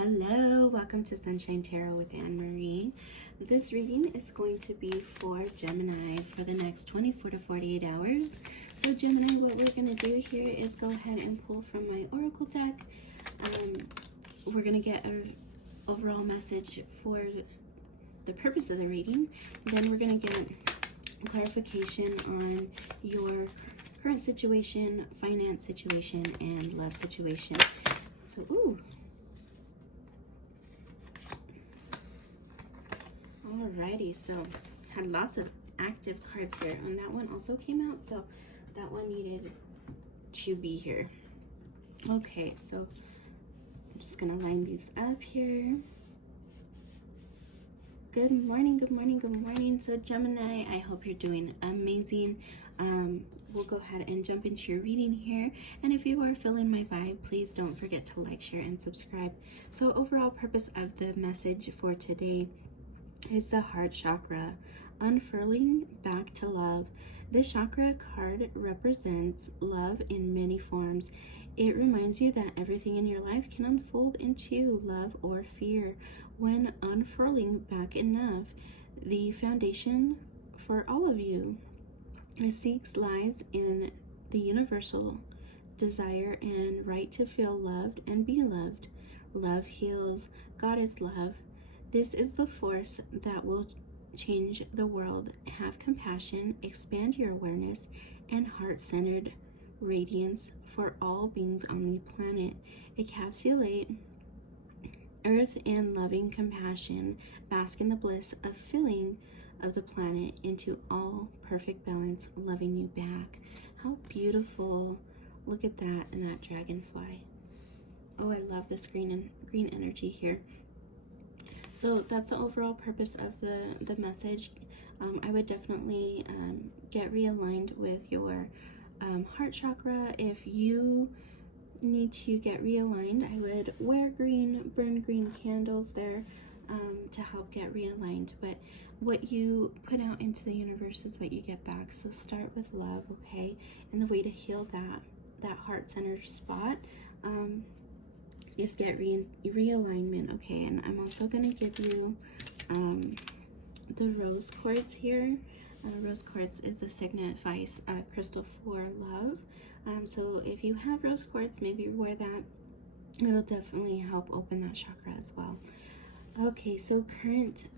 Hello, welcome to Sunshine Tarot with AnnMarie. This reading is going to be for Gemini for the next 24 to 48 hours. So Gemini, what we're going to do here is go ahead and pull from my Oracle deck. We're going to get an overall message for the purpose of the reading. Then we're going to get clarification on your current situation, finance situation, and love situation. So, alrighty, so had lots of active cards here, and that one also came out, so that one needed to be here. Okay, so I'm just gonna line these up here. Good morning, good morning, good morning. So Gemini, I hope you're doing amazing. We'll go ahead and jump into your reading here, and if you are feeling my vibe, please don't forget to like, share, and subscribe. So overall purpose of the message for today is the heart chakra, unfurling back to love. This chakra card represents love in many forms. It reminds you that everything in your life can unfold into love or fear when unfurling back enough. The foundation for all of you seeks lies in the universal desire and right to feel loved and be loved. Love heals. God is love. This is the force that will change the world. Have compassion, expand your awareness, and heart-centered radiance for all beings on the planet. Encapsulate earth in loving compassion. Bask in the bliss of filling of the planet into all perfect balance, loving you back. How beautiful. Look at that, and that dragonfly. Oh, I love this green energy here. So that's the overall purpose of the message. I would definitely get realigned with your heart chakra. If you need to get realigned, I would wear green, burn green candles there to help get realigned. But what you put out into the universe is what you get back. So start with love, okay? And the way to heal that heart-centered spot is get realignment, okay? And I'm also going to give you the rose quartz here. Rose quartz is the signifies crystal for love. So if you have rose quartz, maybe wear that. It'll definitely help open that chakra as well. Okay, so current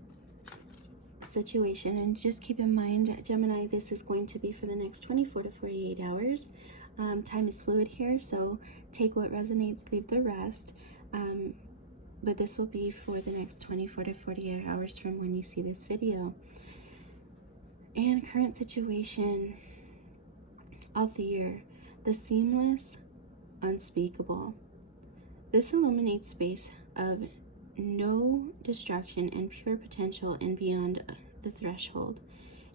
situation, and just keep in mind, Gemini, this is going to be for the next 24 to 48 hours. Time is fluid here, so take what resonates, leave the rest. But this will be for the next 24 to 48 hours from when you see this video. And current situation of the year, the seamless, unspeakable. This illuminates space of no distraction and pure potential and beyond the threshold.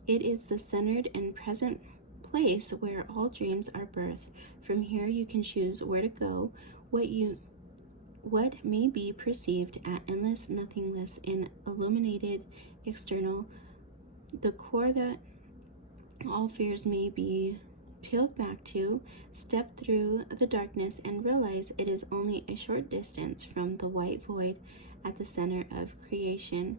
It is the centered and present place where all dreams are birthed. From here you can choose where to go, what may be perceived at endless nothingness in illuminated external, the core that all fears may be peeled back to. Step through the darkness and realize it is only a short distance from the white void at the center of creation.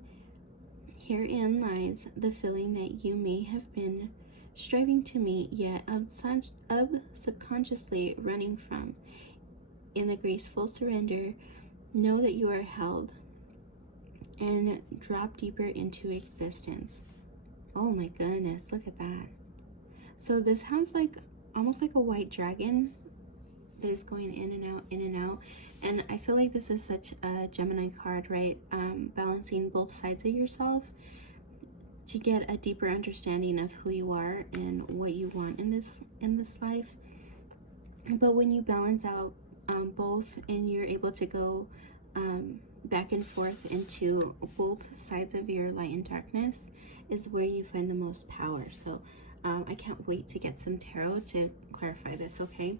Herein lies the feeling that you may have been striving to meet, yet subconsciously running from. In the graceful surrender, know that you are held and drop deeper into existence. Oh my goodness, look at that. So this has like almost like a white dragon that is going in and out, in and out. And I feel like this is such a Gemini card, right? Balancing both sides of yourself to get a deeper understanding of who you are and what you want in this life. But when you balance out both, and you're able to go back and forth into both sides of your light and darkness, is where you find the most power. So I can't wait to get some tarot to clarify this, okay?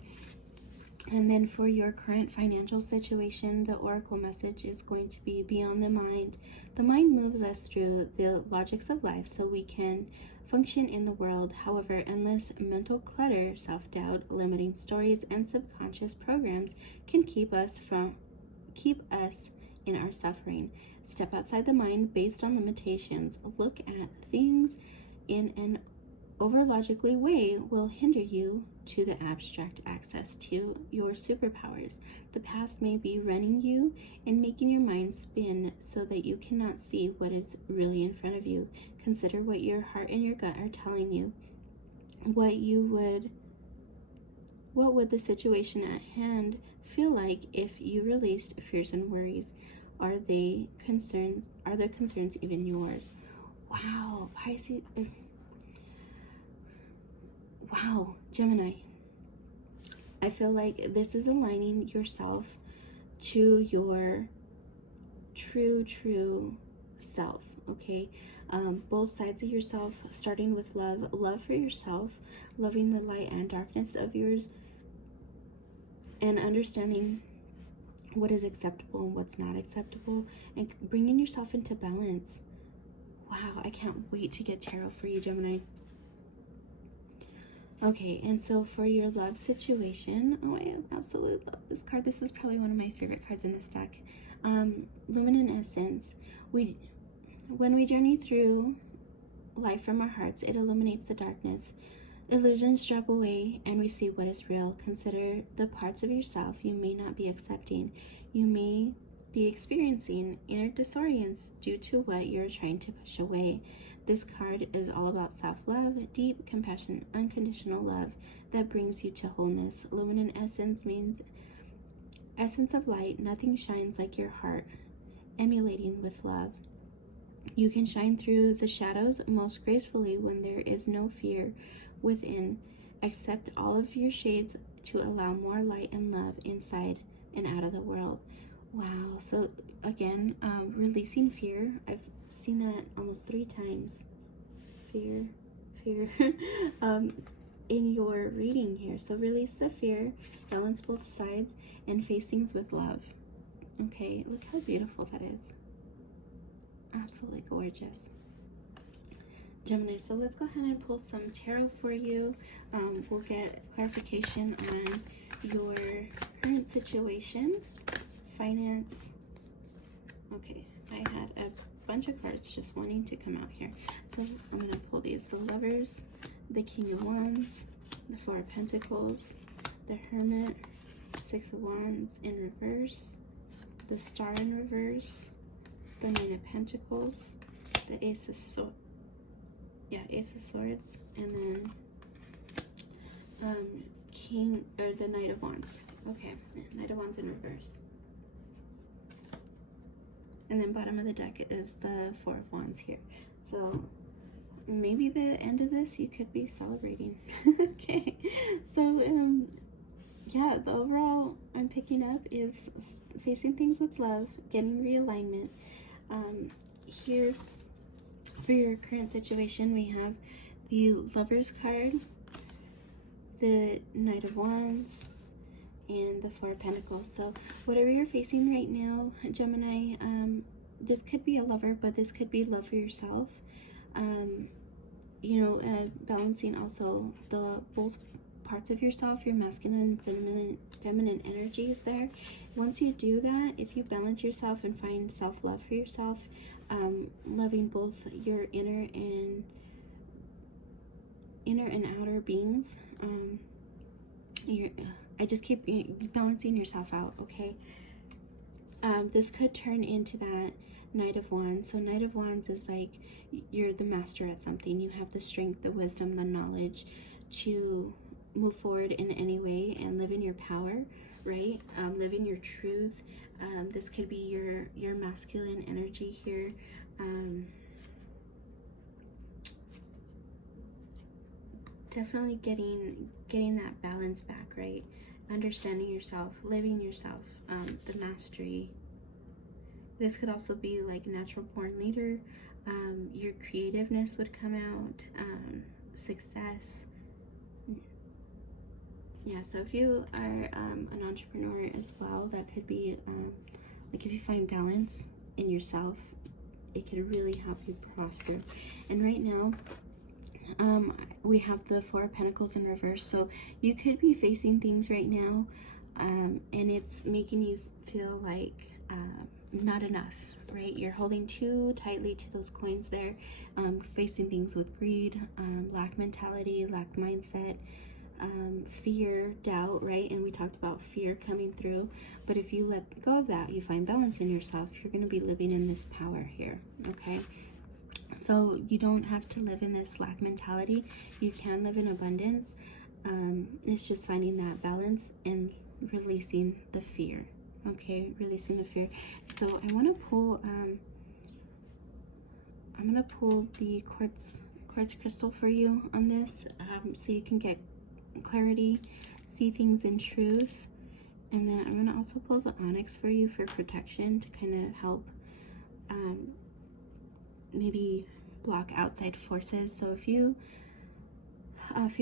And then for your current financial situation, the oracle message is going to be beyond the mind. The mind moves us through the logics of life so we can function in the world. However, endless mental clutter, self-doubt, limiting stories, and subconscious programs can keep us in our suffering. Step outside the mind based on limitations. Look at things in an over-logically way will hinder you to the abstract access to your superpowers. The past may be running you and making your mind spin so that you cannot see what is really in front of you. Consider what your heart and your gut are telling you. What would the situation at hand feel like if you released fears and worries? Are the concerns even yours? Wow, Pisces. Wow, Gemini. I feel like this is aligning yourself to your true self, okay? Both sides of yourself, starting with love for yourself, loving the light and darkness of yours, and understanding what is acceptable and what's not acceptable, and bringing yourself into balance. Wow, I can't wait to get tarot for you, Gemini. Okay, and so for your love situation, oh, I absolutely love this card. This is probably one of my favorite cards in this deck. Luminescence. When we journey through life from our hearts, it illuminates the darkness. Illusions drop away and we see what is real. Consider the parts of yourself you may not be accepting. You may be experiencing inner disorients due to what you're trying to push away. This card is all about self-love, deep compassion, unconditional love that brings you to wholeness. Luminescence means essence of light. Nothing shines like your heart, emulating with love. You can shine through the shadows most gracefully when there is no fear within. Accept all of your shades to allow more light and love inside and out of the world. Wow. So again, releasing fear. I've seen that almost 3 times. Fear in your reading here. So release the fear, balance both sides, and face things with love. Okay, look how beautiful that is. Absolutely gorgeous. Gemini, so let's go ahead and pull some tarot for you. We'll get clarification on your current situation, finance. Okay, I had a bunch of cards just wanting to come out here, so I'm going to pull these. The Lovers, the King of Wands, the Four of Pentacles, the Hermit, 6 of Wands in reverse, the Star in reverse, the Nine of Pentacles, the Ace of Swords, and then the Knight of Wands. Okay, Knight of Wands in reverse. And then bottom of the deck is the Four of Wands here. So maybe the end of this you could be celebrating. Okay, so yeah, the overall I'm picking up is facing things with love, getting realignment. Here for your current situation, we have the Lovers card, the Knight of Wands, and the Four of Pentacles. So whatever you're facing right now, Gemini, this could be a lover, but this could be love for yourself. Balancing also the both parts of yourself, your masculine and feminine energies there. Once you do that, if you balance yourself and find self-love for yourself, loving both your inner and outer beings, I just keep balancing yourself out, okay? This could turn into that Knight of Wands. So Knight of Wands is like you're the master at something. You have the strength, the wisdom, the knowledge to move forward in any way and live in your power, right? Live in your truth. This could be your masculine energy here. Definitely getting that balance back, right? Understanding yourself, living yourself, the mastery. This could also be like natural born leader. Your creativeness would come out, success. Yeah, so if you are an entrepreneur as well, that could be like if you find balance in yourself, it could really help you prosper. And right now, we have the Four of Pentacles in reverse. So you could be facing things right now, and it's making you feel like not enough, right? You're holding too tightly to those coins there, facing things with greed, lack mentality, lack mindset, fear, doubt, right? And we talked about fear coming through. But if you let go of that, you find balance in yourself, you're going to be living in this power here, okay? So you don't have to live in this lack mentality. You can live in abundance. It's just finding that balance and releasing the fear, okay? Releasing the fear. So I want to pull, I'm going to pull the quartz crystal for you on this, so you can get clarity, see things in truth. And then I'm going to also pull the onyx for you for protection, to kind of help maybe block outside forces. So if you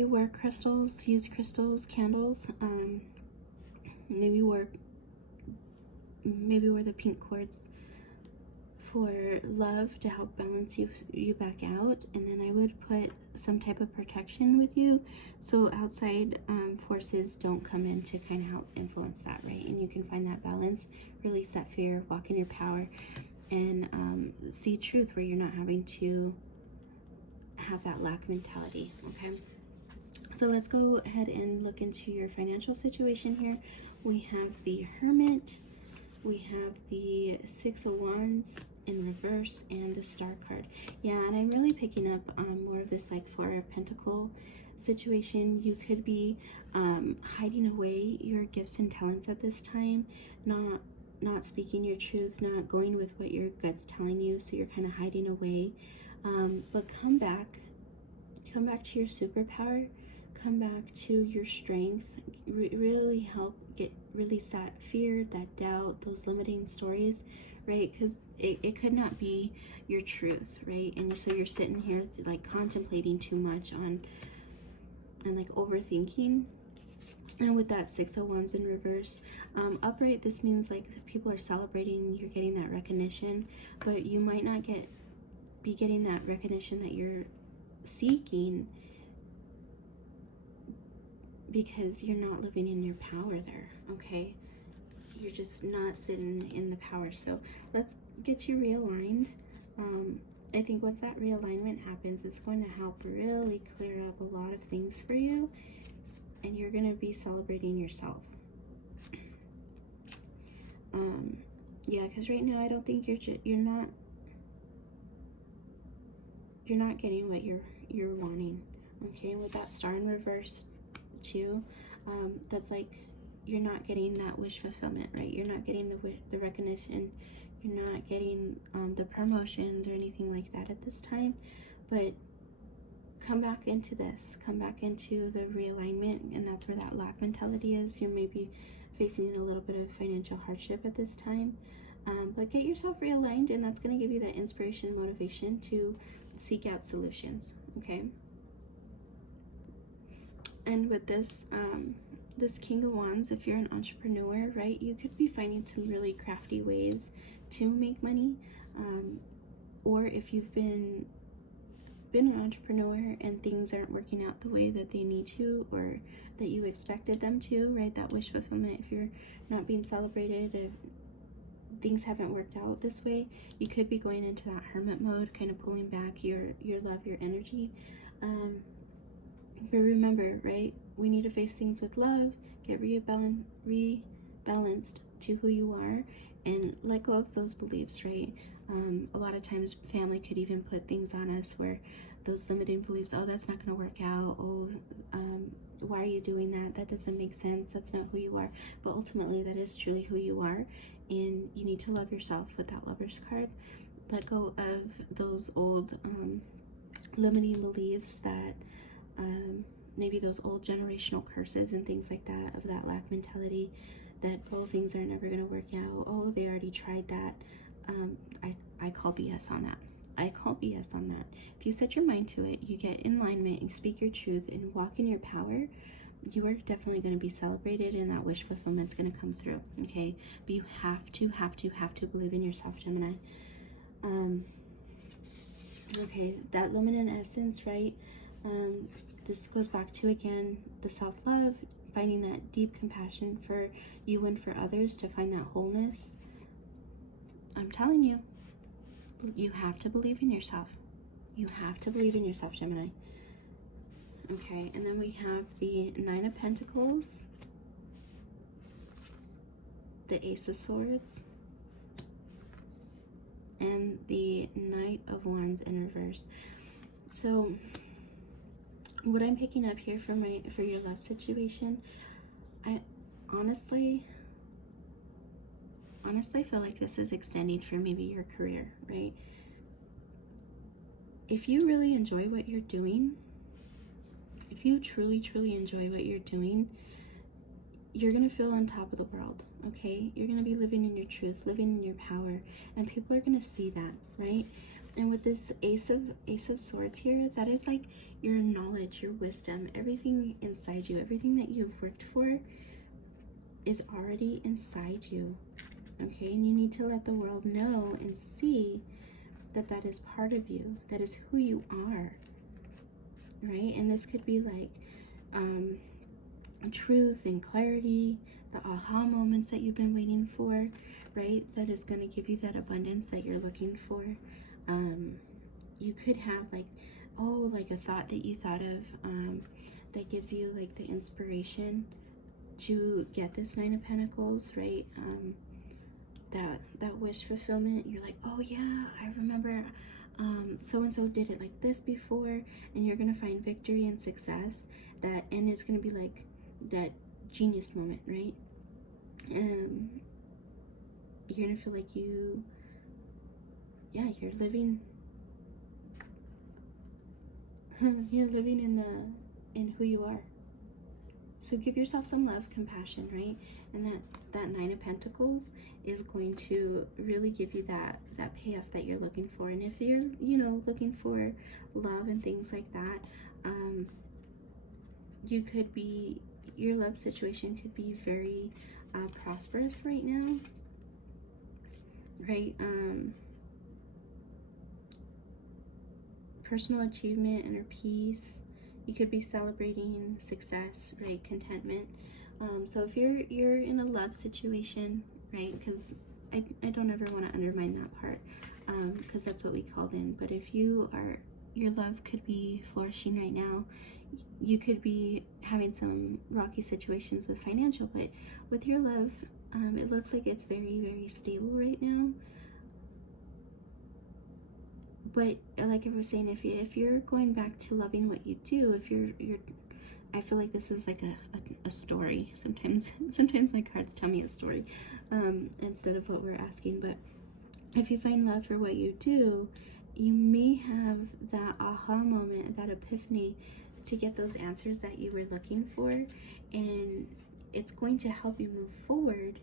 wear crystals, use crystals, candles, maybe wear the pink quartz for love, to help balance you back out. And then I would put some type of protection with you, so outside forces don't come in to kind of help influence that, right? And you can find that balance, release that fear, walk in your power, and see truth, where you're not having to have that lack mentality, okay? So let's go ahead and look into your financial situation here. We have the Hermit, we have the Six of Wands in reverse, and the Star card. Yeah, and I'm really picking up more of this like Four of Pentacle situation. You could be hiding away your gifts and talents at this time, not speaking your truth, not going with what your gut's telling you, so you're kind of hiding away. But come back to your superpower, come back to your strength, really help release that fear, that doubt, those limiting stories, right? Because it could not be your truth, right? And so you're sitting here like contemplating too much and like overthinking. And with that Six of Wands in reverse, upright, this means like people are celebrating, you're getting that recognition, but you might not be getting that recognition that you're seeking, because you're not living in your power there, okay? You're just not sitting in the power. So let's get you realigned. I think once that realignment happens, it's going to help really clear up a lot of things for you, and you're going to be celebrating yourself. Yeah, because right now I don't think you're not getting what you're wanting, okay? And with that Star in reverse too, that's like you're not getting that wish fulfillment, right? You're not getting the recognition, you're not getting the promotions or anything like that at this time. But come back into this, come back into the realignment, and that's where that lack mentality is. You may be facing a little bit of financial hardship at this time, but get yourself realigned, and that's going to give you that inspiration, motivation to seek out solutions, okay? And with this this King of Wands, if you're an entrepreneur, right, you could be finding some really crafty ways to make money, or if you've been an entrepreneur and things aren't working out the way that they need to, or that you expected them to, right, that wish fulfillment, if you're not being celebrated, if things haven't worked out this way, you could be going into that hermit mode, kind of pulling back your love, your energy. But remember, right, we need to face things with love, get rebalanced to who you are, and let go of those beliefs, right? A lot of times family could even put things on us where those limiting beliefs, oh, that's not going to work out, oh, why are you doing that? That doesn't make sense, that's not who you are. But ultimately, that is truly who you are, and you need to love yourself with that Lover's card. Let go of those old limiting beliefs, that maybe those old generational curses and things like that, of that lack mentality, that, oh, things are never going to work out, oh, they already tried that. I call BS on that. I call BS on that. If you set your mind to it, you get in alignment, you speak your truth, and walk in your power, you are definitely going to be celebrated, and that wish fulfillment's going to come through, okay? But you have to believe in yourself, Gemini. Okay, that luminous essence, right? This goes back to, again, the self-love, finding that deep compassion for you and for others to find that wholeness. I'm telling you, you have to believe in yourself. You have to believe in yourself, Gemini. Okay, and then we have the Nine of Pentacles, the Ace of Swords, and the Knight of Wands in reverse. So what I'm picking up here for your love situation, I honestly feel like this is extending for maybe your career, right? If you really enjoy what you're doing, if you truly enjoy what you're doing, you're gonna feel on top of the world, okay? You're gonna be living in your truth, living in your power, and people are gonna see that, right? And with this Ace of Swords here, that is like your knowledge, your wisdom, everything inside you, everything that you've worked for is already inside you, okay? And you need to let the world know and see that that is part of you, that is who you are, right? And this could be like truth and clarity, the aha moments that you've been waiting for, right? That is going to give you that abundance that you're looking for. You could have like, oh, like a thought that you thought of that gives you like the inspiration to get this Nine of Pentacles, right? That wish fulfillment. You're like, oh yeah, I remember so and so did it like this before, and you're gonna find victory and success, that, and it's gonna be like that genius moment, right? You're gonna feel like you're living you're living in who you are. So give yourself some love, compassion, right? And that Nine of Pentacles is going to really give you that payoff that you're looking for. And if you're, looking for love and things like that, your love situation could be very prosperous right now, right? Personal achievement, inner peace. You could be celebrating success, right? Contentment. So if you're in a love situation, right? Because I don't ever want to undermine that part, because that's what we called in. But if your love could be flourishing right now. You could be having some rocky situations with financial, but with your love, it looks like it's very, very stable right now. But like I was saying, if you're going back to loving what you do, I feel like this is like a story. Sometimes my cards tell me a story instead of what we're asking. But if you find love for what you do, you may have that aha moment, that epiphany, to get those answers that you were looking for, and it's going to help you move forward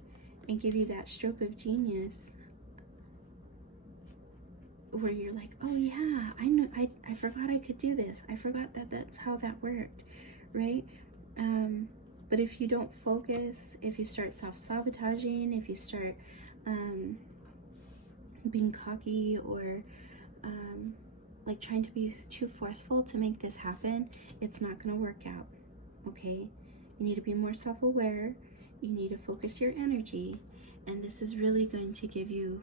and give you that stroke of genius where you're like, oh yeah, I forgot I could do this. I forgot that's how that worked, right? But if you don't focus, if you start self-sabotaging, if you start being cocky or like trying to be too forceful to make this happen, it's not going to work out, okay? You need to be more self-aware. You need to focus your energy, and this is really going to give you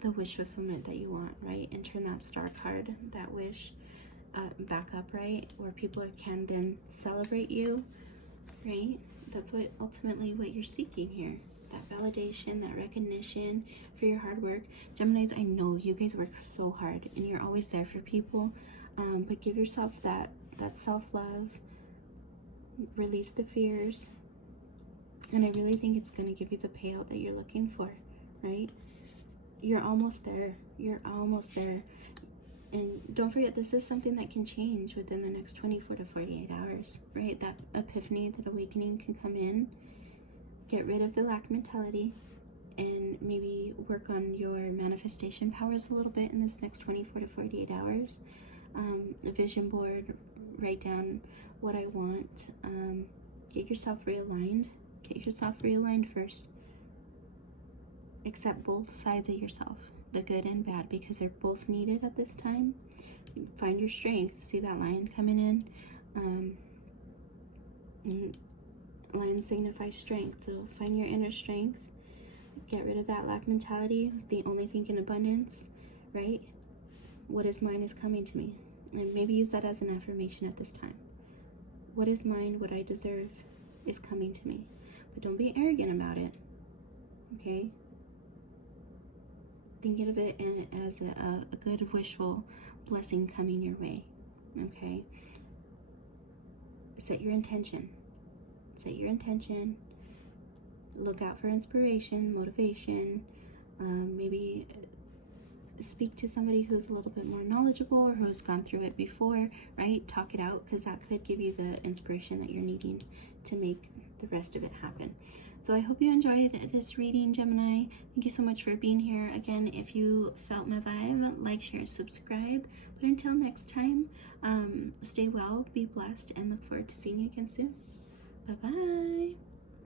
the wish fulfillment that you want, right? And turn that star card, that wish, back up, right? Where people can then celebrate you, right? That's ultimately what you're seeking here. That validation, that recognition for your hard work. Geminis, I know you guys work so hard and you're always there for people, but give yourself that self-love, release the fears, and I really think it's going to give you the payout that you're looking for, right? You're almost there. You're almost there. And don't forget, this is something that can change within the next 24 to 48 hours, right? That epiphany, that awakening can come in. Get rid of the lack mentality and maybe work on your manifestation powers a little bit in this next 24 to 48 hours. A vision board, write down what I want. Get yourself realigned. Get yourself realigned first. Accept both sides of yourself, the good and bad, because they're both needed at this time. Find your strength. See that lion coming in? Lions signify strength, so find your inner strength. Get rid of that lack mentality. They only think in abundance, right? What is mine is coming to me. And maybe use that as an affirmation at this time. What is mine, what I deserve, is coming to me. But don't be arrogant about it, okay? Think of it as a good wishful blessing coming your way, okay? Set your intention. Set your intention. Look out for inspiration, motivation. Maybe speak to somebody who's a little bit more knowledgeable or who's gone through it before, right? Talk it out, because that could give you the inspiration that you're needing to make the rest of it happen. So I hope you enjoyed this reading, Gemini. Thank you so much for being here. Again, if you felt my vibe, like, share, subscribe. But until next time, stay well, be blessed, and look forward to seeing you again soon. Bye-bye.